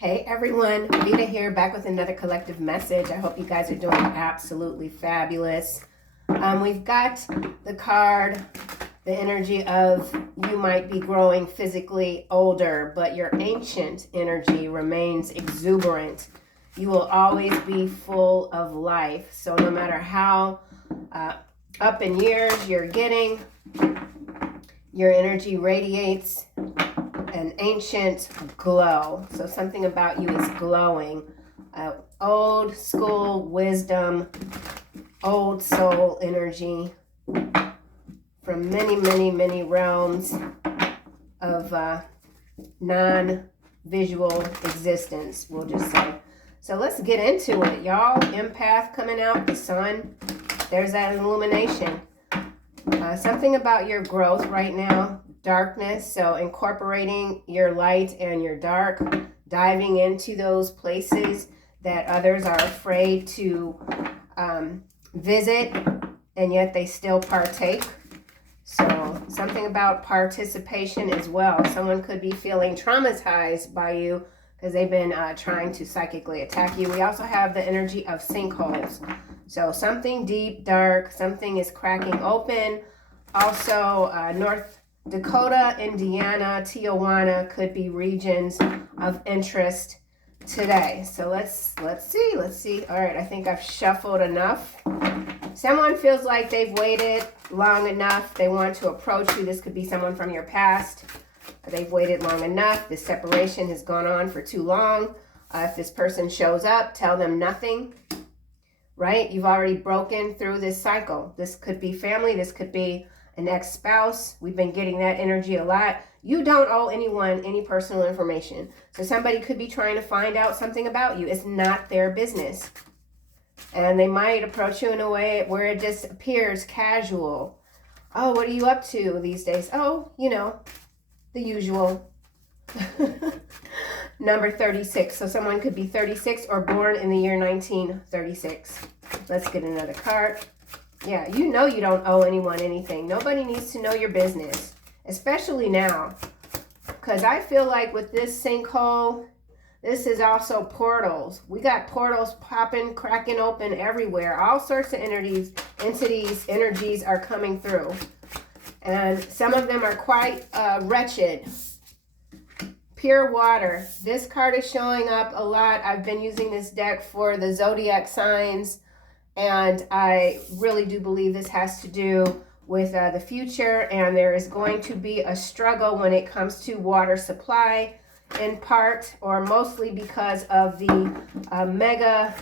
Hey everyone, Veda here, back with another collective message. I hope you guys are doing absolutely fabulous. We've got the card, the energy of you might be growing physically older, but your ancient energy remains exuberant. You will always be full of life. So no matter how up in years you're getting, your energy radiates an ancient glow. So something about you is glowing. Old school wisdom, old soul energy from many realms of non-visual existence, we'll just say. So let's get into it, y'all. Empath coming out, the sun. There's that illumination. Something about your growth right now. Darkness, so incorporating your light and your dark, diving into those places that others are afraid to visit, and yet they still partake. So something about participation as well. Someone could be feeling traumatized by you because they've been trying to psychically attack you. We also have the energy of sinkholes. So something deep, dark, something is cracking open. Also, North Dakota, Indiana, Tijuana could be regions of interest today. So let's see. All right, I think I've shuffled enough. Someone feels like they've waited long enough. They want to approach you. This could be someone from your past. They've waited long enough. This separation has gone on for too long. If this person shows up, tell them nothing. Right? You've already broken through this cycle. This could be family. This could be an ex-spouse. We've been getting that energy a lot. You don't owe anyone any personal information. So somebody could be trying to find out something about you. It's not their business. And they might approach you in a way where it just appears casual. Oh, what are you up to these days? Oh, you know, the usual. Number 36. So someone could be 36 or born in the year 1936. Let's get another card. Yeah, you know you don't owe anyone anything. Nobody needs to know your business, especially now. Because I feel like with this sinkhole, this is also portals. We got portals popping, cracking open everywhere. All sorts of entities, energies are coming through. And some of them are quite wretched. Pure water. This card is showing up a lot. I've been using this deck for the zodiac signs. And I really do believe this has to do with the future. And there is going to be a struggle when it comes to water supply, in part or mostly because of the mega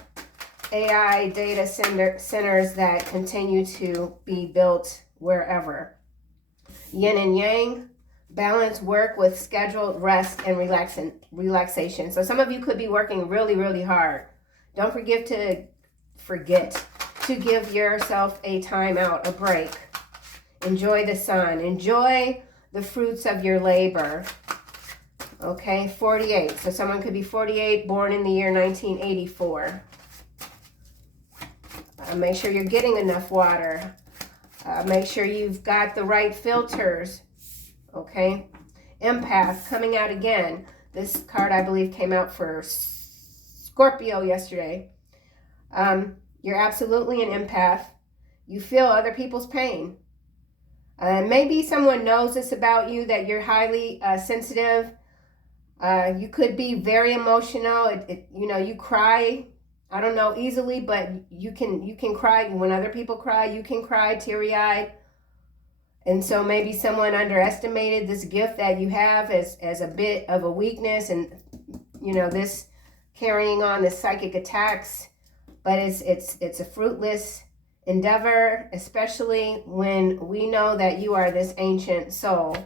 AI data centers that continue to be built wherever. Yin and yang, balance work with scheduled rest and relaxation. So some of you could be working really hard. Don't forget to give yourself a time out, a break. Enjoy the sun. Enjoy the fruits of your labor. Okay, 48. So someone could be 48, born in the year 1984. Make sure you're getting enough water. Make sure you've got the right filters. Okay, empath coming out again. This card, I believe, came out for Scorpio yesterday. You're absolutely an empath. You feel other people's pain. Maybe someone knows this about you, that you're highly sensitive. You could be very emotional. You cry. I don't know, easily, but you can cry. When other people cry, you can cry teary-eyed. And so maybe someone underestimated this gift that you have as a bit of a weakness, and this carrying on the psychic attacks. But it's a fruitless endeavor, especially when we know that you are this ancient soul.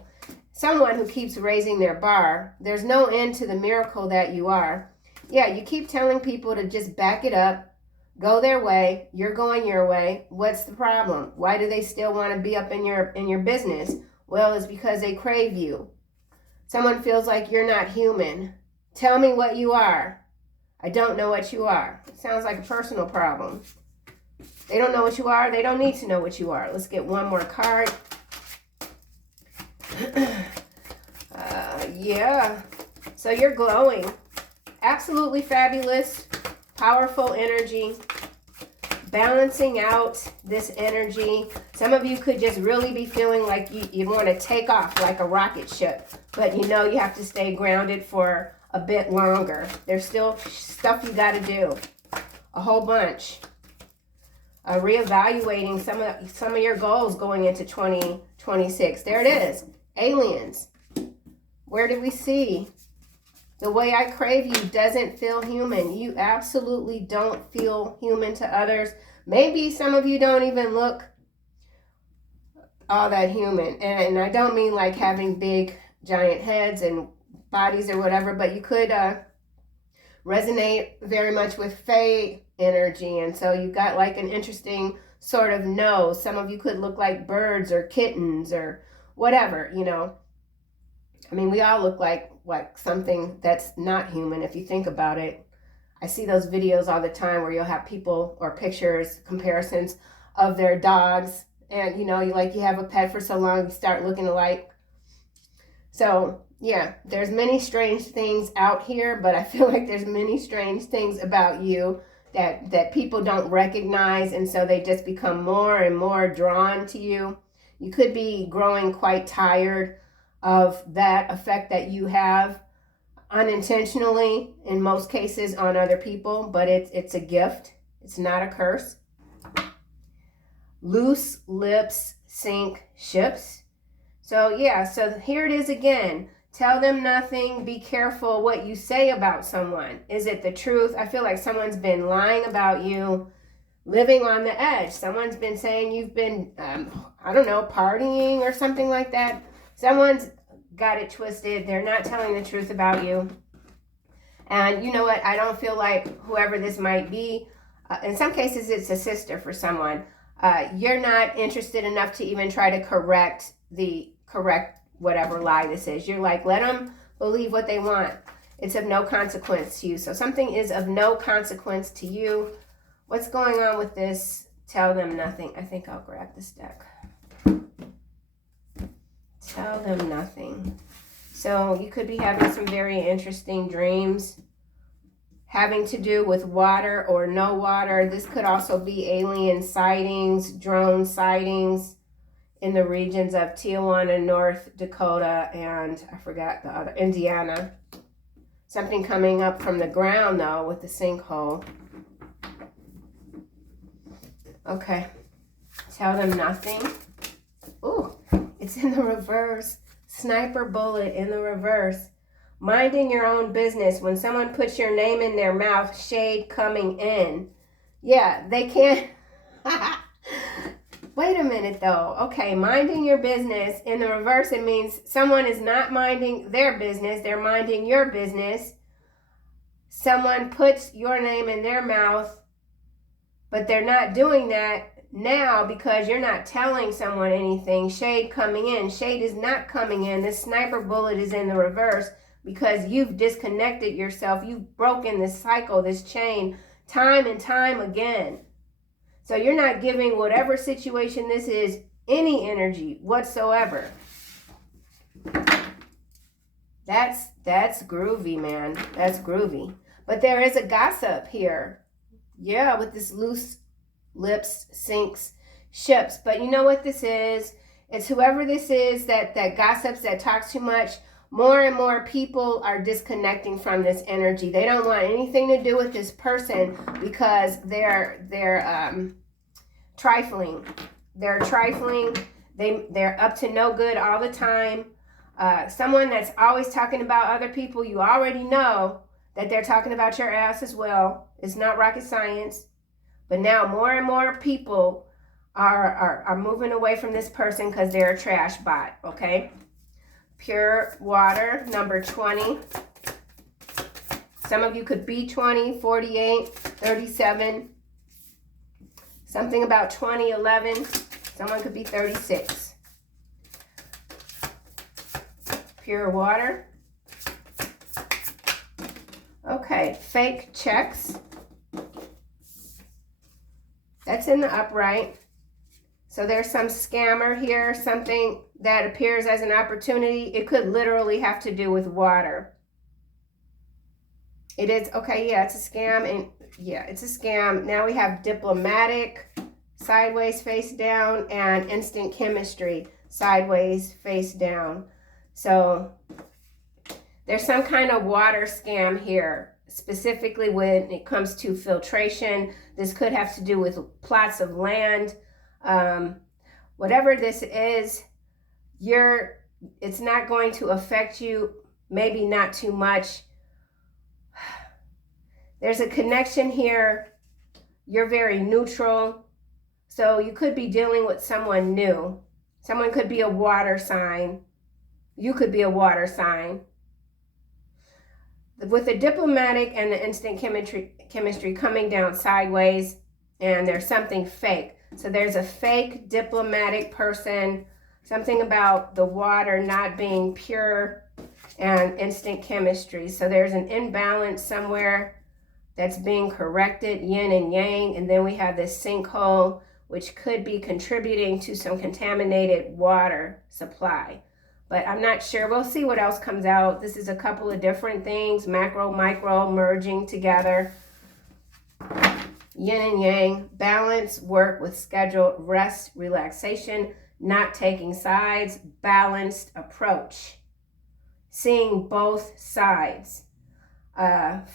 Someone who keeps raising their bar. There's no end to the miracle that you are. Yeah, you keep telling people to just back it up, go their way, you're going your way. What's the problem? Why do they still want to be up in your business? Well, it's because they crave you. Someone feels like you're not human. Tell me what you are. I don't know what you are. It sounds like a personal problem. They don't know what you are. They don't need to know what you are. Let's get one more card. Yeah. So you're glowing. absolutely fabulous, powerful energy, balancing out this energy. Some of you could just really be feeling like you want to take off like a rocket ship, but you know you have to stay grounded for a bit longer. There's still stuff you got to do, a whole bunch. Reevaluating some of your goals going into 2026. There it is. Aliens. Where did we see? The way I crave you doesn't feel human. You absolutely don't feel human to others. Maybe some of you don't even look all that human. And I don't mean like having big giant heads and bodies or whatever, but you could resonate very much with Fae energy. And so you got like an interesting sort of nose. Some of you could look like birds or kittens or whatever, you know. I mean, we all look like something that's not human if you think about it. I see those videos all the time where you'll have people or pictures, comparisons of their dogs. And, you know, you have a pet for so long, you start looking alike. So, yeah, there's many strange things out here, but I feel like there's many strange things about you that people don't recognize. And so they just become more and more drawn to you. You could be growing quite tired of that effect that you have unintentionally in most cases on other people, but it's a gift. It's not a curse. Loose lips sink ships. So yeah, so here it is again. Tell them nothing. Be careful what you say about someone. Is it the truth? I feel like someone's been lying about you, living on the edge. Someone's been saying you've been, I don't know, partying or something like that. Someone's got it twisted. They're not telling the truth about you. And you know what? I don't feel like whoever this might be, in some cases it's a sister for someone. You're not interested enough to even try to correct whatever lie this is. You're like, let them believe what they want. It's of no consequence to you. So something is of no consequence to you. What's going on with this? Tell them nothing. I think I'll grab this deck. Tell them nothing. So you could be having some very interesting dreams having to do with water or no water. This could also be alien sightings, drone sightings in the regions of Tijuana, North Dakota, and I forgot the other, Indiana. Something coming up from the ground though with the sinkhole. Okay. Tell them nothing. Ooh. It's in the reverse. Sniper bullet in the reverse. Minding your own business. When someone puts your name in their mouth, shade coming in. Yeah, they can't. Wait a minute though. Okay, minding your business. In the reverse, it means someone is not minding their business. They're minding your business. Someone puts your name in their mouth, but they're not doing that now because you're not telling someone anything. Shade coming in. Shade is not coming in. This sniper bullet is in the reverse because you've disconnected yourself. You've broken this cycle, this chain, time and time again. So you're not giving whatever situation this is any energy whatsoever. That's groovy, man. That's groovy. But there is a gossip here. Yeah, with this loose lips sinks ships. But you know what this is? It's whoever this is that gossips, that talks too much. More and more people are disconnecting from this energy. They don't want anything to do with this person because they're trifling. They're trifling. They're up to no good all the time. Someone that's always talking about other people, you already know that they're talking about your ass as well. It's not rocket science. But now more and more people are moving away from this person because they're a trash bot, okay? Pure water, number 20. Some of you could be 20, 48, 37. Something about 20, 11. Someone could be 36. Pure water. Okay, fake checks. That's in the upright. So there's some scammer here, something that appears as an opportunity. It could literally have to do with water. It is, okay, yeah, it's a scam, and yeah, it's a scam. Now we have diplomatic, sideways face down, and instant chemistry, sideways face down. So there's some kind of water scam here, specifically when it comes to filtration. This could have to do with plots of land. Whatever this is, it's not going to affect you, maybe not too much. There's a connection here. You're very neutral. So you could be dealing with someone new. Someone could be a water sign. You could be a water sign. With the diplomatic and the instant chemistry coming down sideways, and there's something fake. So there's a fake diplomatic person, something about the water not being pure, and instant chemistry. So there's an imbalance somewhere that's being corrected, yin and yang, and then we have this sinkhole, which could be contributing to some contaminated water supply. But I'm not sure. We'll see what else comes out. This is a couple of different things, macro, micro, merging together. Yin and yang, balance, work with schedule, rest, relaxation, not taking sides, balanced approach. Seeing both sides.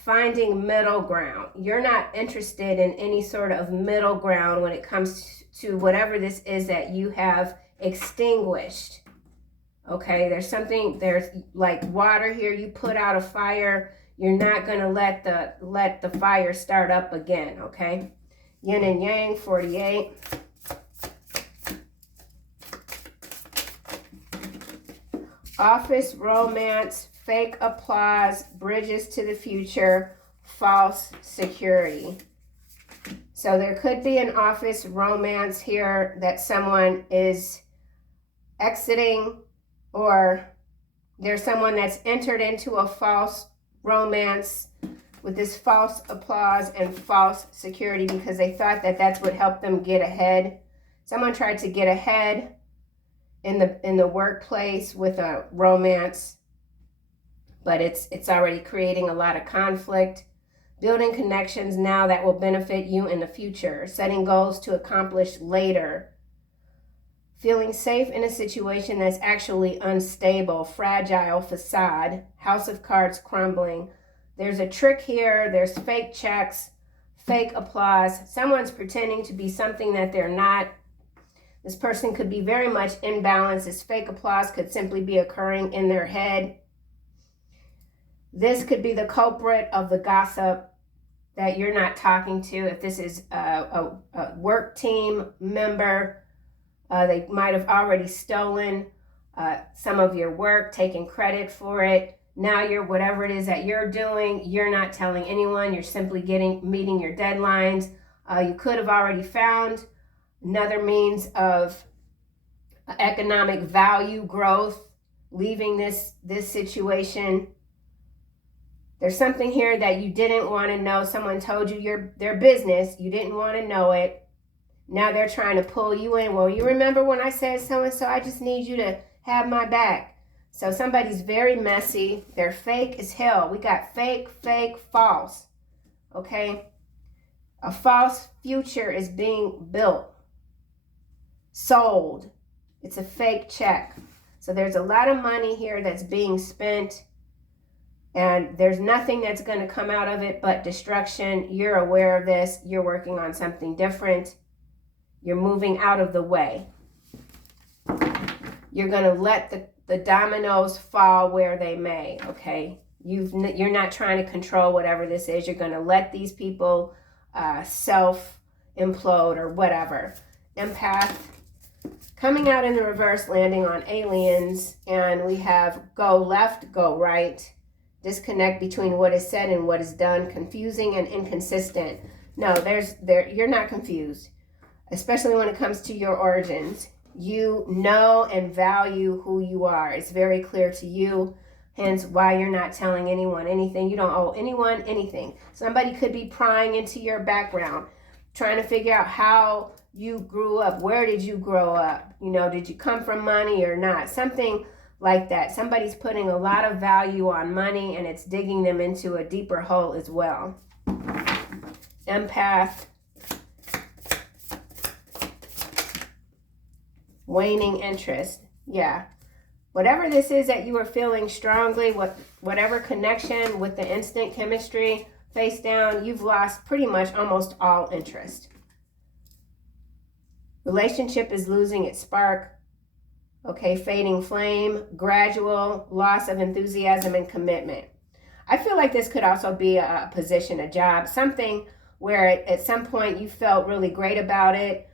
Finding middle ground. You're not interested in any sort of middle ground when it comes to whatever this is that you have extinguished. Okay, there's like water here. You put out a fire, you're not going to let the fire start up again, okay? Yin and yang, 48. Office romance, fake applause, bridges to the future, false security. So there could be an office romance here that someone is exiting, or there's someone that's entered into a false romance with this false applause and false security because they thought that that's what helped them get ahead. Someone tried to get ahead in the workplace with a romance, but it's already creating a lot of conflict. Building connections now that will benefit you in the future. Setting goals to accomplish later. Feeling safe in a situation that's actually unstable, fragile facade. House of Cards crumbling. There's a trick here. There's fake checks, fake applause. Someone's pretending to be something that they're not. This person could be very much imbalanced. This fake applause could simply be occurring in their head. This could be the culprit of the gossip that you're not talking to. If this is a work team member, they might have already stolen some of your work, taken credit for it. Now whatever it is that you're doing, you're not telling anyone. You're simply meeting your deadlines. You could have already found another means of economic value growth, leaving this situation. There's something here that you didn't want to know. Someone told you their business. You didn't want to know it. Now they're trying to pull you in. Well, you remember when I said so-and-so, I just need you to have my back. So somebody's very messy. They're fake as hell. We got fake, false. Okay? A false future is being built. Sold. It's a fake check. So there's a lot of money here that's being spent. And there's nothing that's going to come out of it but destruction. You're aware of this. You're working on something different. You're moving out of the way. You're going to let the dominoes fall where they may, okay? You're not trying to control whatever this is. You're going to let these people self-implode or whatever. Empath. Coming out in the reverse, landing on aliens. And we have go left, go right. Disconnect between what is said and what is done, confusing and inconsistent. No, you're not confused, especially when it comes to your origins. You know and value who you are. It's very clear to you, hence why you're not telling anyone anything. You don't owe anyone anything. Somebody could be prying into your background, trying to figure out how you grew up. Where did you grow up? Did you come from money or not? Something like that. Somebody's putting a lot of value on money and it's digging them into a deeper hole as well. Empath. Waning interest. Yeah. Whatever this is that you are feeling strongly, whatever connection with the instant chemistry, face down, you've lost pretty much almost all interest. Relationship is losing its spark. Okay, fading flame, gradual loss of enthusiasm and commitment. I feel like this could also be a position, a job, something where at some point you felt really great about it.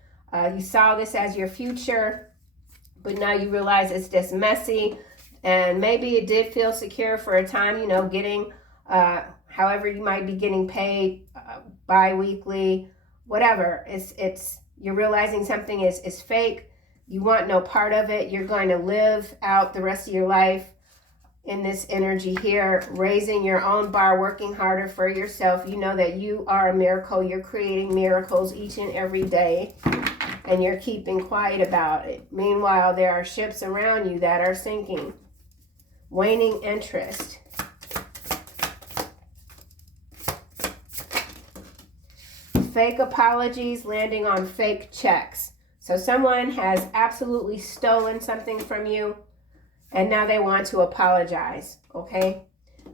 You saw this as your future, but now you realize it's just messy. And maybe it did feel secure for a time, you know, getting, however you might be getting paid bi-weekly, whatever. You're realizing something is fake. You want no part of it. You're going to live out the rest of your life in this energy here, raising your own bar, working harder for yourself. You know that you are a miracle. You're creating miracles each and every day, and you're keeping quiet about it. Meanwhile, there are ships around you that are sinking. Waning interest. Fake apologies landing on fake checks. So someone has absolutely stolen something from you, and now they want to apologize, okay?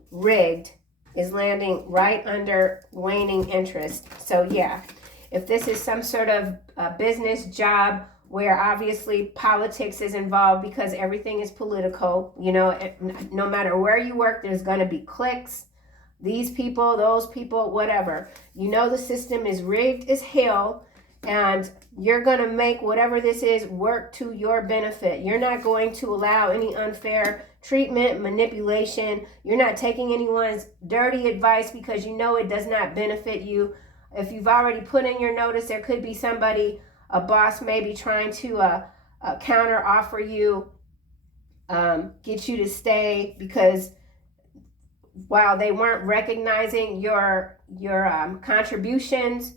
Rigged is landing right under waning interest. So yeah, if this is some sort of business job where obviously politics is involved because everything is political, you know, no matter where you work, there's going to be cliques. These people, those people, whatever. You know the system is rigged as hell, and you're going to make whatever this is work to your benefit. You're not going to allow any unfair treatment, manipulation. You're not taking anyone's dirty advice because you know it does not benefit you. If you've already put in your notice, there could be somebody, a boss maybe trying to counter offer you, get you to stay because while they weren't recognizing your contributions,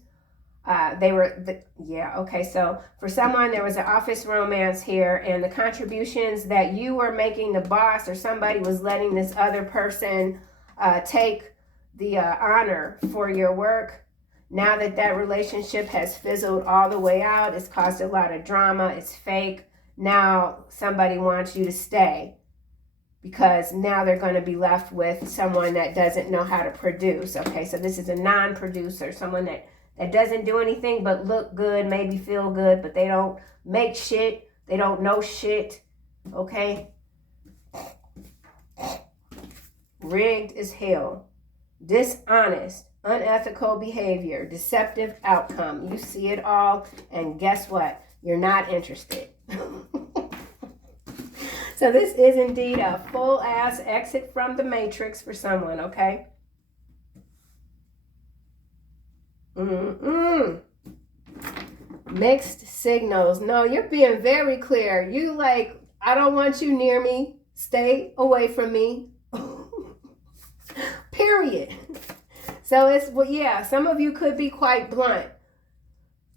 so for someone, there was an office romance here, and the contributions that you were making, the boss or somebody was letting this other person take the honor for your work. Now that relationship has fizzled all the way out, it's caused a lot of drama, it's fake. Now somebody wants you to stay because now they're going to be left with someone that doesn't know how to produce. Okay, so this is a non-producer, someone that doesn't do anything but look good, maybe feel good, but they don't make shit. They don't know shit. Okay? Rigged as hell. Dishonest, unethical behavior, deceptive outcome. You see it all, and guess what? You're not interested. So this is indeed a full-ass exit from the matrix for someone, okay? Mixed signals. No, you're being very clear. You like, I don't want you near me. Stay away from me. Period. So it's, well, yeah, some of you could be quite blunt.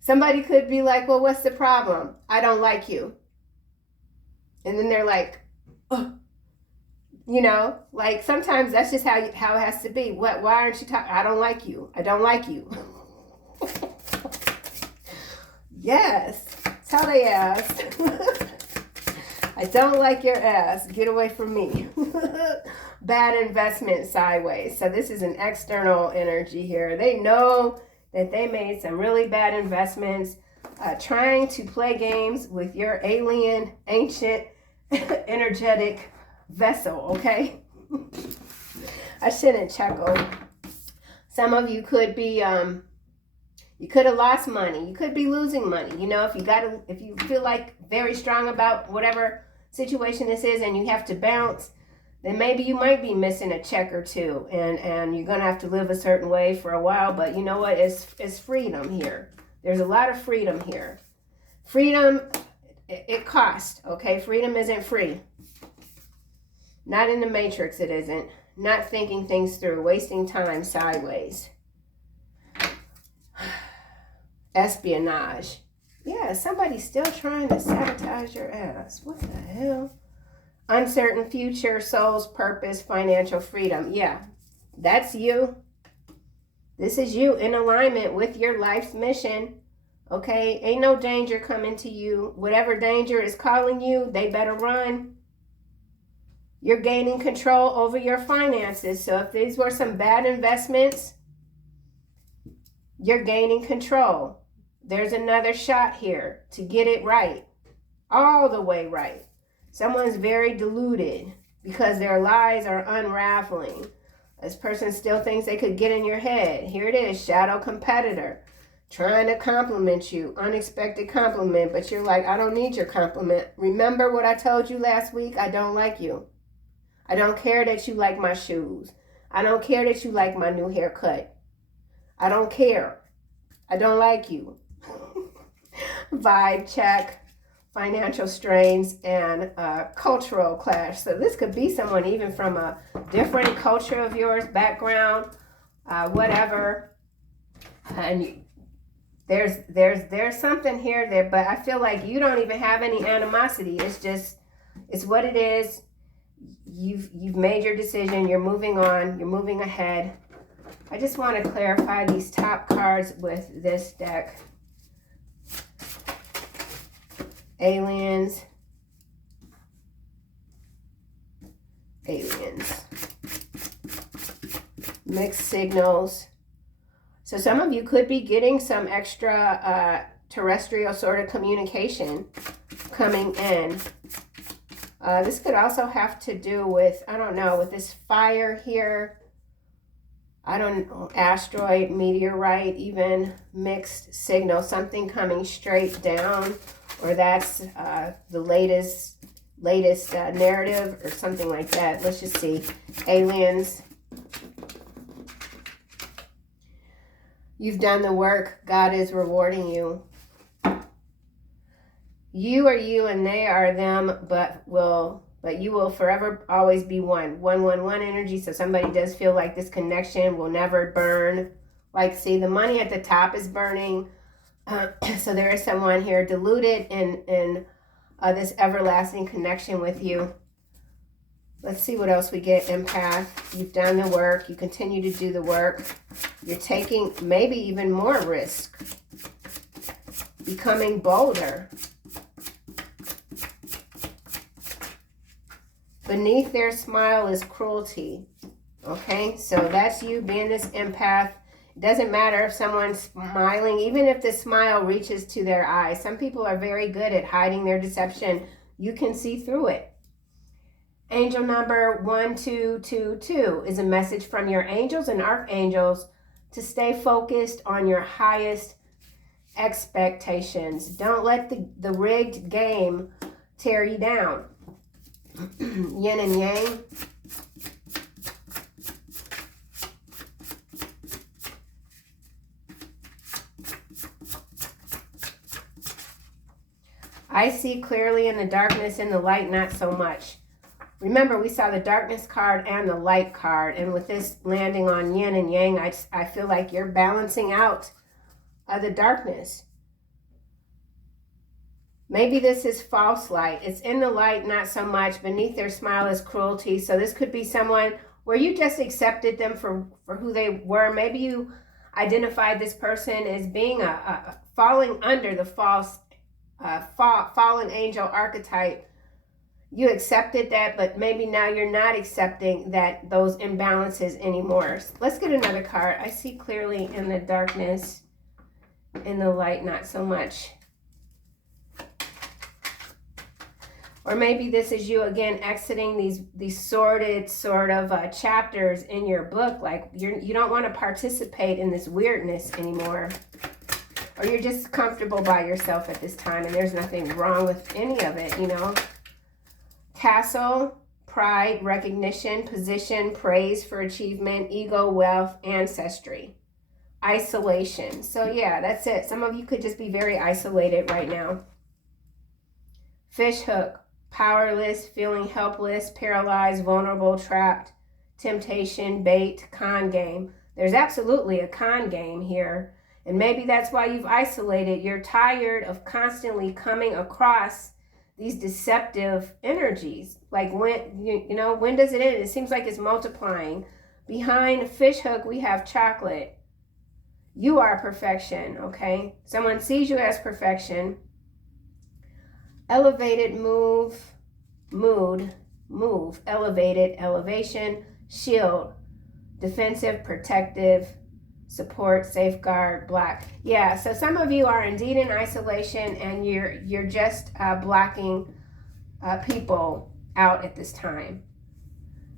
Somebody could be like, well, what's the problem? I don't like you. And then they're like, you know, like sometimes that's just how it has to be. Why aren't you talking? I don't like you. I don't like you. Yes, that's how they asked. I don't like your ass. Get away from me. Bad investment sideways. So this is an external energy here. They know that they made some really bad investments, trying to play games with your alien, ancient, energetic vessel, okay? I shouldn't chuckle. Some of you could be, you could have lost money. You could be losing money. You know, if you feel like very strong about whatever situation this is and you have to bounce, then maybe you might be missing a check or two, and you're going to have to live a certain way for a while. But you know what? It's freedom here. There's a lot of freedom here. Freedom, it costs, okay? Freedom isn't free. Not in the matrix, it isn't. Not thinking things through, wasting time sideways. Espionage. Yeah, somebody's still trying to sabotage your ass. What the hell? Uncertain future, soul's purpose, financial freedom. Yeah, that's you. This is you in alignment with your life's mission. Okay, ain't no danger coming to you. Whatever danger is calling you, they better run. You're gaining control over your finances. So if these were some bad investments, you're gaining control. There's another shot here to get it right, all the way right. Someone's very deluded because their lies are unraveling. This person still thinks they could get in your head. Here it is, shadow competitor, trying to compliment you, unexpected compliment, but you're like, I don't need your compliment. Remember what I told you last week? I don't like you. I don't care that you like my shoes. I don't care that you like my new haircut. I don't care. I don't like you. Vibe check. Financial strains, and cultural clash. So this could be someone even from a different culture of yours, background, whatever. And there's something here there, but I feel like you don't even have any animosity. It's what it is. You've made your decision. You're moving on. You're moving ahead. I just want to clarify these top cards with this deck. Aliens, mixed signals. So some of you could be getting some extra terrestrial sort of communication coming in. This could also have to do with, I don't know, with this fire here. I don't know, asteroid, meteorite, even mixed signal, something coming straight down. Or that's the latest narrative or something like that. Let's just see. Aliens. You've done the work. God is rewarding you. You are you and they are them, but you will forever always be one. One energy. So somebody does feel like this connection will never burn. Like, see, the money at the top is burning. So there is someone here deluded in this everlasting connection with you. Let's see what else we get. Empath. You've done the work. You continue to do the work. You're taking maybe even more risk. Becoming bolder. Beneath their smile is cruelty. Okay, so that's you being this empath. It doesn't matter if someone's smiling, even if the smile reaches to their eyes. Some people are very good at hiding their deception. You can see through it. Angel number 1222 is a message from your angels and archangels to stay focused on your highest expectations. Don't let the rigged game tear you down. Yin and yang. I see clearly in the darkness, in the light, not so much. Remember, we saw the darkness card and the light card. And with this landing on yin and yang, I feel like you're balancing out the darkness. Maybe this is false light. It's in the light, not so much. Beneath their smile is cruelty. So this could be someone where you just accepted them for who they were. Maybe you identified this person as being a falling under the false fallen angel archetype. You accepted that, but maybe now you're not accepting that those imbalances anymore. Let's get another card. I see clearly in the darkness, in the light, not so much. Or maybe this is you again exiting these sordid sort of chapters in your book. Like you don't want to participate in this weirdness anymore. Or you're just comfortable by yourself at this time and there's nothing wrong with any of it, you know. Castle, pride, recognition, position, praise for achievement, ego, wealth, ancestry. Isolation. So yeah, that's it. Some of you could just be very isolated right now. Fish hook. Powerless, feeling helpless, paralyzed, vulnerable, trapped, temptation, bait, con game. There's absolutely a con game here. And maybe that's why you've isolated. You're tired of constantly coming across these deceptive energies. Like when, you know, when does it end? It seems like it's multiplying. Behind a fish hook, we have chocolate. You are perfection, okay? Someone sees you as perfection. Elevated mood, elevated, elevation, shield, defensive, protective, support, safeguard, block. Yeah, so some of you are indeed in isolation and you're just blocking people out at this time.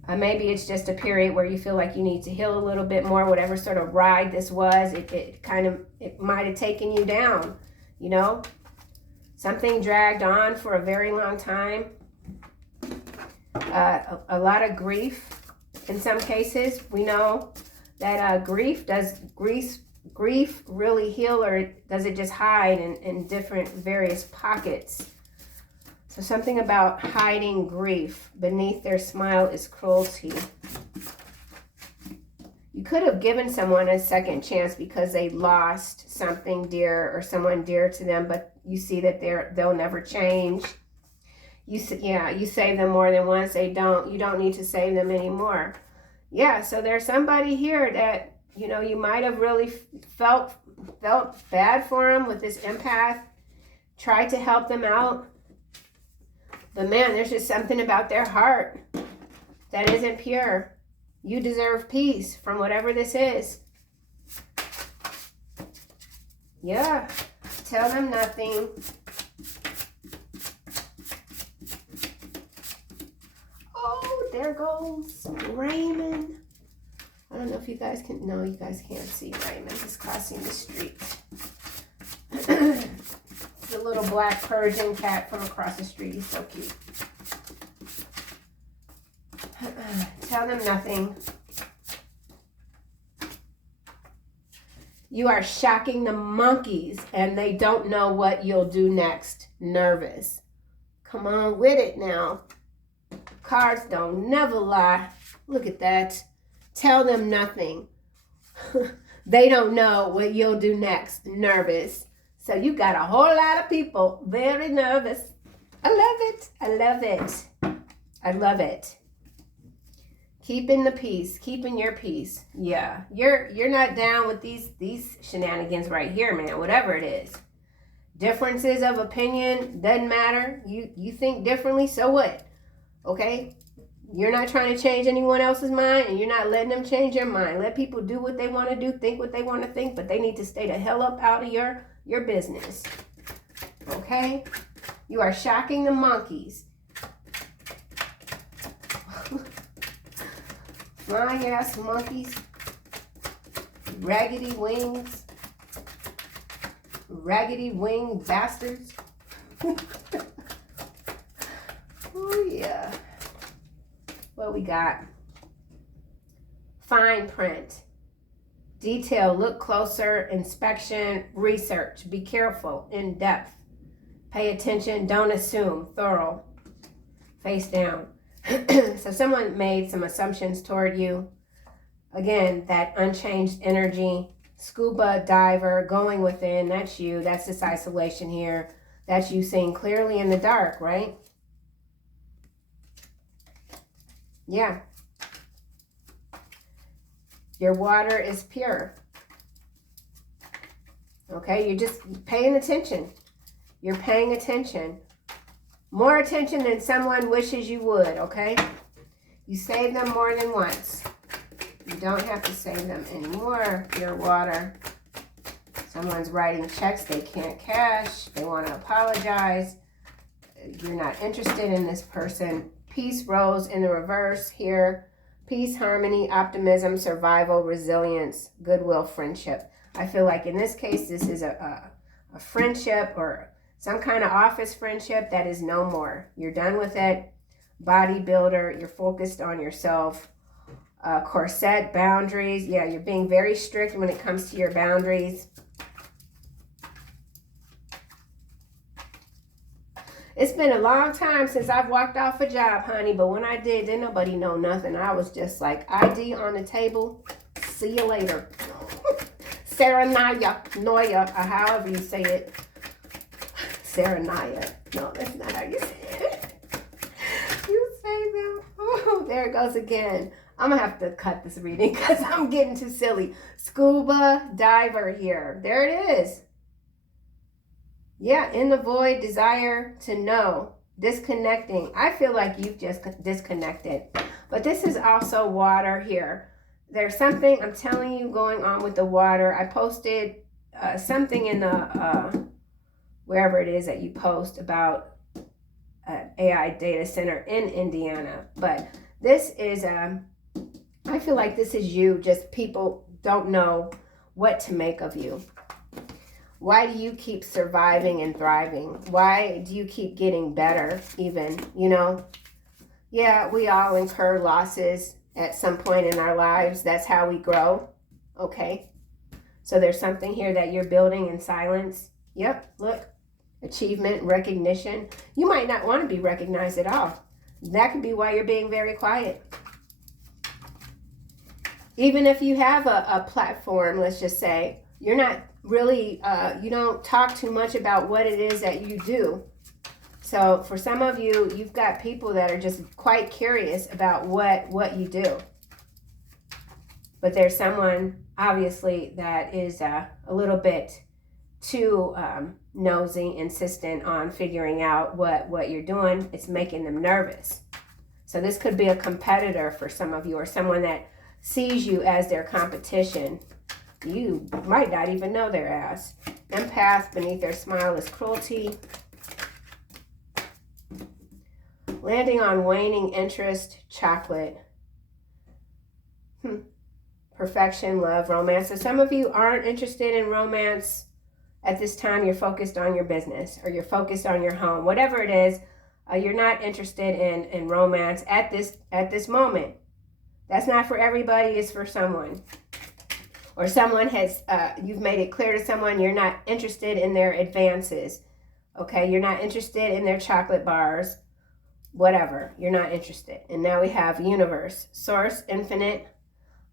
Maybe it's just a period where you feel like you need to heal a little bit more. Whatever sort of ride this was, it might have taken you down, you know. Something dragged on for a very long time. A lot of grief in some cases. We know that grief really heal, or does it just hide in different various pockets? So something about hiding grief. Beneath their smile is cruelty. You could have given someone a second chance because they lost something dear or someone dear to them, but you see that they'll never change. You save them more than once. You don't need to save them anymore. Yeah, so there's somebody here that, you know, you might have really felt bad for them with this empath. Tried to help them out. But man, there's just something about their heart that isn't pure. You deserve peace from whatever this is. Yeah. Tell them nothing. Oh, there goes Raymond. I don't know if you guys can. No, you guys can't see Raymond. He's crossing the street. The little black Persian cat from across the street. He's so cute. Tell them nothing. You are shocking the monkeys and they don't know what you'll do next. Nervous. Come on with it now. Cards don't never lie. Look at that. Tell them nothing. They don't know what you'll do next. Nervous. So you got a whole lot of people very nervous. I love it. I love it. I love it. Keeping the peace, keeping your peace. Yeah, you're not down with these shenanigans right here, man. Whatever it is, differences of opinion doesn't matter. You think differently, so what? Okay, you're not trying to change anyone else's mind, and you're not letting them change your mind. Let people do what they want to do, think what they want to think, but they need to stay the hell up out of your business. Okay, you are shocking the monkeys. Flying ass monkeys, raggedy wings, raggedy wing bastards. Oh yeah. What we got? Fine print, detail, look closer, inspection, research, be careful, in depth, pay attention, don't assume, thorough, face down. So someone made some assumptions toward you. Again, that unchanged energy, scuba diver, going within, that's you. That's this isolation here. That's you seeing clearly in the dark, right? Yeah. Your water is pure. Okay, you're just paying attention. You're paying attention. More attention than someone wishes you would, okay? You save them more than once. You don't have to save them anymore. Your water. Someone's writing checks they can't cash. They want to apologize. You're not interested in this person. Peace, rose in the reverse here. Peace, harmony, optimism, survival, resilience, goodwill, friendship. I feel like in this case, this is a friendship or some kind of office friendship that is no more. You're done with it. Bodybuilder, you're focused on yourself. Corset, boundaries. Yeah, you're being very strict when it comes to your boundaries. It's been a long time since I've walked off a job, honey, but when I did, didn't nobody know nothing. I was just like, ID on the table. See you later. Sarah Noya, however you say it. Sarah Naya. No, that's not how you say it. You say that. Oh, there it goes again. I'm going to have to cut this reading because I'm getting too silly. Scuba diver here. There it is. Yeah, in the void, desire to know. Disconnecting. I feel like you've just disconnected. But this is also water here. There's something, I'm telling you, going on with the water. I posted something in the, wherever it is that you post about AI data center in Indiana. But this is, I feel like this is you, just people don't know what to make of you. Why do you keep surviving and thriving? Why do you keep getting better even, you know? Yeah, we all incur losses at some point in our lives. That's how we grow, okay? So there's something here that you're building in silence. Yep, look, achievement, recognition. You might not want to be recognized at all. That could be why you're being very quiet. Even if you have a platform, let's just say, you're not really, you don't talk too much about what it is that you do. So for some of you, you've got people that are just quite curious about what you do. But there's someone, obviously, that is a little bit too nosy, insistent on figuring out what you're doing. It's making them nervous. So this could be a competitor for some of you, or someone that sees you as their competition. You might not even know their ass. Empath, beneath their smile is cruelty. Landing on waning interest, chocolate. Perfection, love, romance. So some of you aren't interested in romance at this time. You're focused on your business, or you're focused on your home. Whatever it is, you're not interested in romance at this moment. That's not for everybody. It's for someone. Or someone has, you've made it clear to someone you're not interested in their advances. Okay, you're not interested in their chocolate bars. Whatever, you're not interested. And now we have universe, source, infinite,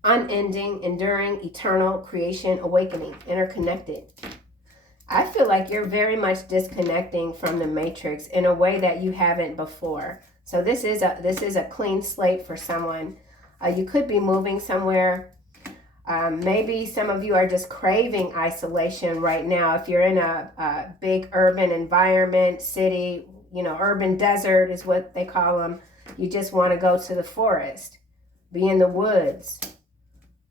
unending, enduring, eternal, creation, awakening, interconnected. I feel like you're very much disconnecting from the matrix in a way that you haven't before. So this is a clean slate for someone. You could be moving somewhere. Maybe some of you are just craving isolation right now. If you're in a big urban environment, city, you know, urban desert is what they call them. You just want to go to the forest, be in the woods.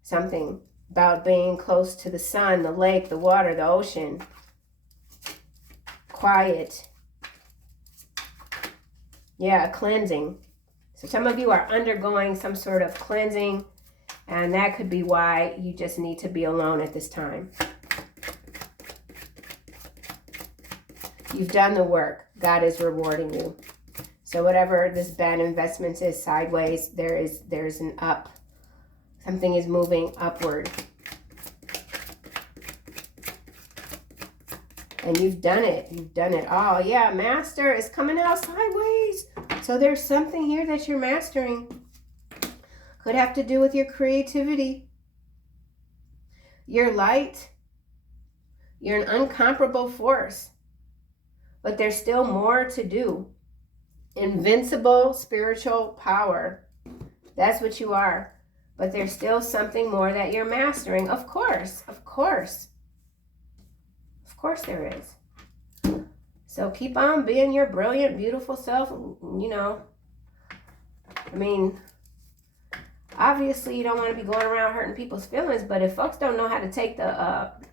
Something about being close to the sun, the lake, the water, the ocean. Quiet. Yeah, cleansing. So some of you are undergoing some sort of cleansing, and that could be why you just need to be alone at this time. You've done the work. God is rewarding you. So whatever this bad investment is sideways, there's an up. Something is moving upward. And you've done it. You've done it all. Yeah, master is coming out sideways. So there's something here that you're mastering. Could have to do with your creativity. You're light. You're an incomparable force. But there's still more to do. Invincible spiritual power. That's what you are. But there's still something more that you're mastering. Of course. Of course. Of course there is. So keep on being your brilliant, beautiful self. You know, I mean, obviously you don't want to be going around hurting people's feelings, but if folks don't know how to take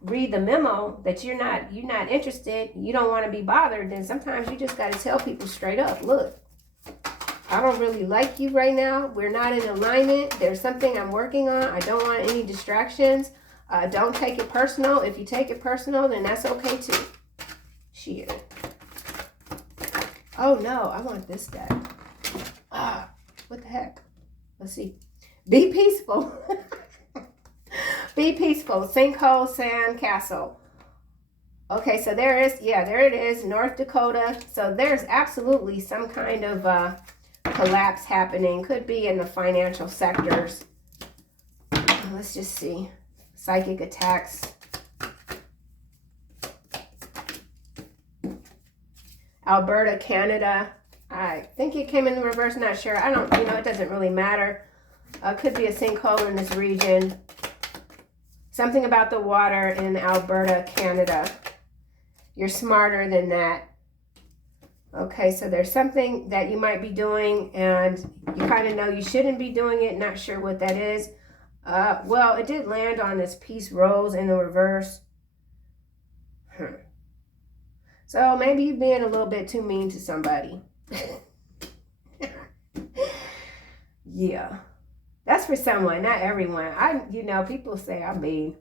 read the memo that you're not interested, you don't want to be bothered, then sometimes you just got to tell people straight up, look, I don't really like you right now. We're not in alignment. There's something I'm working on. I don't want any distractions. Don't take it personal. If you take it personal, then that's okay too. Shit. Oh no, I want this deck. What the heck? Let's see. Be peaceful. Be peaceful. Sinkhole, sand, castle. Okay, so there it is, North Dakota. So there's absolutely some kind of collapse happening. Could be in the financial sectors. Let's just see. Psychic attacks. Alberta, Canada. I think it came in the reverse, not sure. I don't, it doesn't really matter. Could be a sinkhole in this region. Something about the water in Alberta, Canada. You're smarter than that. Okay, so there's something that you might be doing and you kind of know you shouldn't be doing it. Not sure what that is. Well, it did land on this peace rose in the reverse. So maybe you're being a little bit too mean to somebody. Yeah. That's for someone, not everyone. People say I'm mean.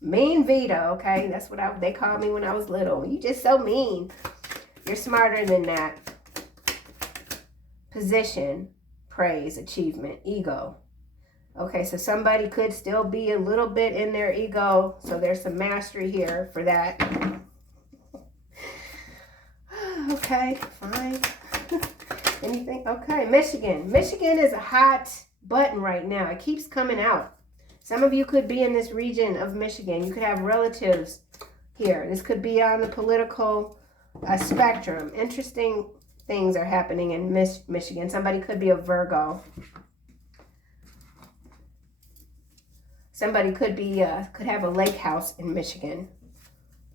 Mean Veda, okay? That's what they called me when I was little. You just so mean. You're smarter than that. Position, praise, achievement, ego. Okay, so somebody could still be a little bit in their ego. So there's some mastery here for that. Okay, fine. Anything? Okay, Michigan. Michigan is a hot button right now. It keeps coming out. Some of you could be in this region of Michigan. You could have relatives here. This could be on the political spectrum. Interesting things are happening in Michigan. Somebody could be a Virgo. Somebody could have a lake house in Michigan.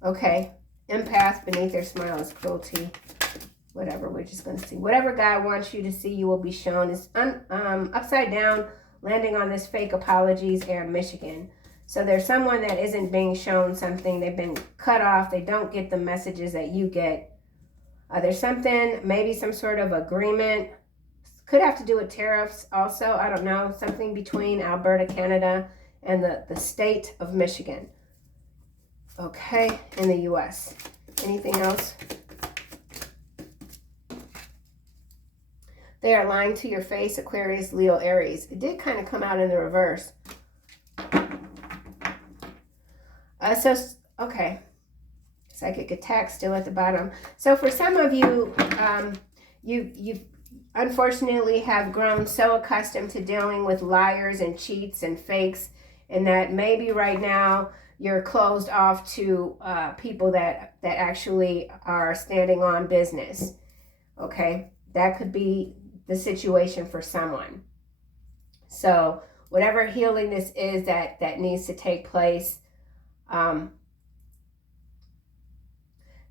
Okay. Empath, beneath their smile is cruelty. Whatever, we're just going to see. Whatever God wants you to see, you will be shown. It's upside down, landing on this fake apologies and Michigan. So there's someone that isn't being shown something. They've been cut off. They don't get the messages that you get. There's something, maybe some sort of agreement. Could have to do with tariffs also. I don't know. Something between Alberta, Canada, and the state of Michigan. Okay, in the U.S. Anything else? They are lying to your face, Aquarius, Leo, Aries. It did kind of come out in the reverse. Okay. Psychic attack still at the bottom. So for some of you, you unfortunately have grown so accustomed to dealing with liars and cheats and fakes, and that maybe right now you're closed off to people that actually are standing on business. Okay, that could be the situation for someone. So whatever healing this is that needs to take place,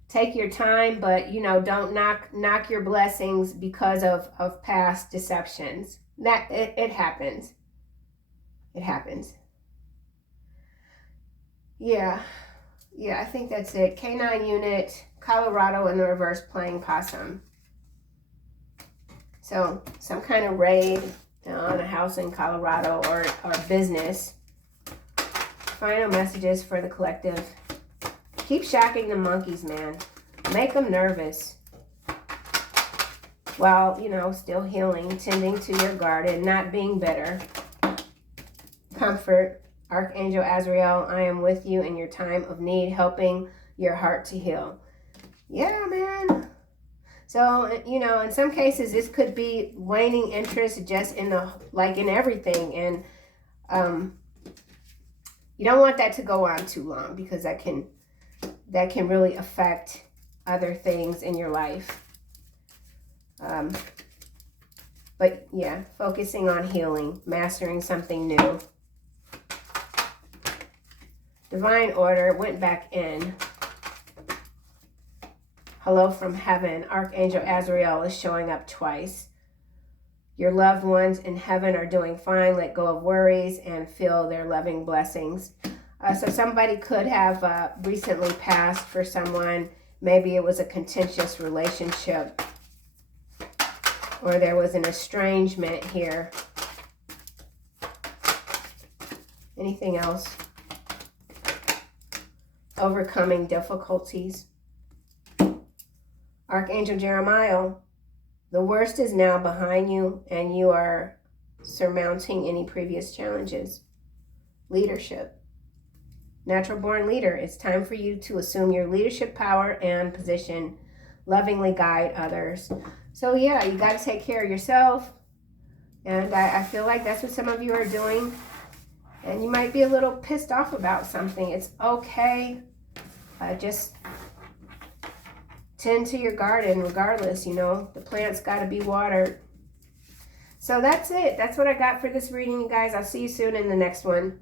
take your time, but don't knock your blessings because of past deceptions. That it happens. It happens. Yeah, I think that's it. K9 unit, Colorado in the reverse, playing possum. So some kind of raid on a house in Colorado or business. Final messages for the collective. Keep shocking the monkeys, man. Make them nervous. While, still healing, tending to your garden, not being bitter. Comfort. Archangel Azrael, I am with you in your time of need, helping your heart to heal. Yeah, man. So, in some cases, this could be waning interest just in everything. And you don't want that to go on too long, because that can really affect other things in your life. But yeah, focusing on healing, mastering something new. Divine order went back in. Hello from heaven. Archangel Azrael is showing up twice. Your loved ones in heaven are doing fine. Let go of worries and feel their loving blessings. So somebody could have recently passed for someone. Maybe it was a contentious relationship, or there was an estrangement here. Anything else? Overcoming difficulties. Archangel Jeremiah, the worst is now behind you, and you are surmounting any previous challenges. Leadership. Natural born leader, it's time for you to assume your leadership power and position, lovingly guide others. So yeah, you got to take care of yourself. And I feel like that's what some of you are doing. And you might be a little pissed off about something. It's okay. Just tend to your garden regardless, you know. The plants got to be watered. So that's it. That's what I got for this reading, you guys. I'll see you soon in the next one.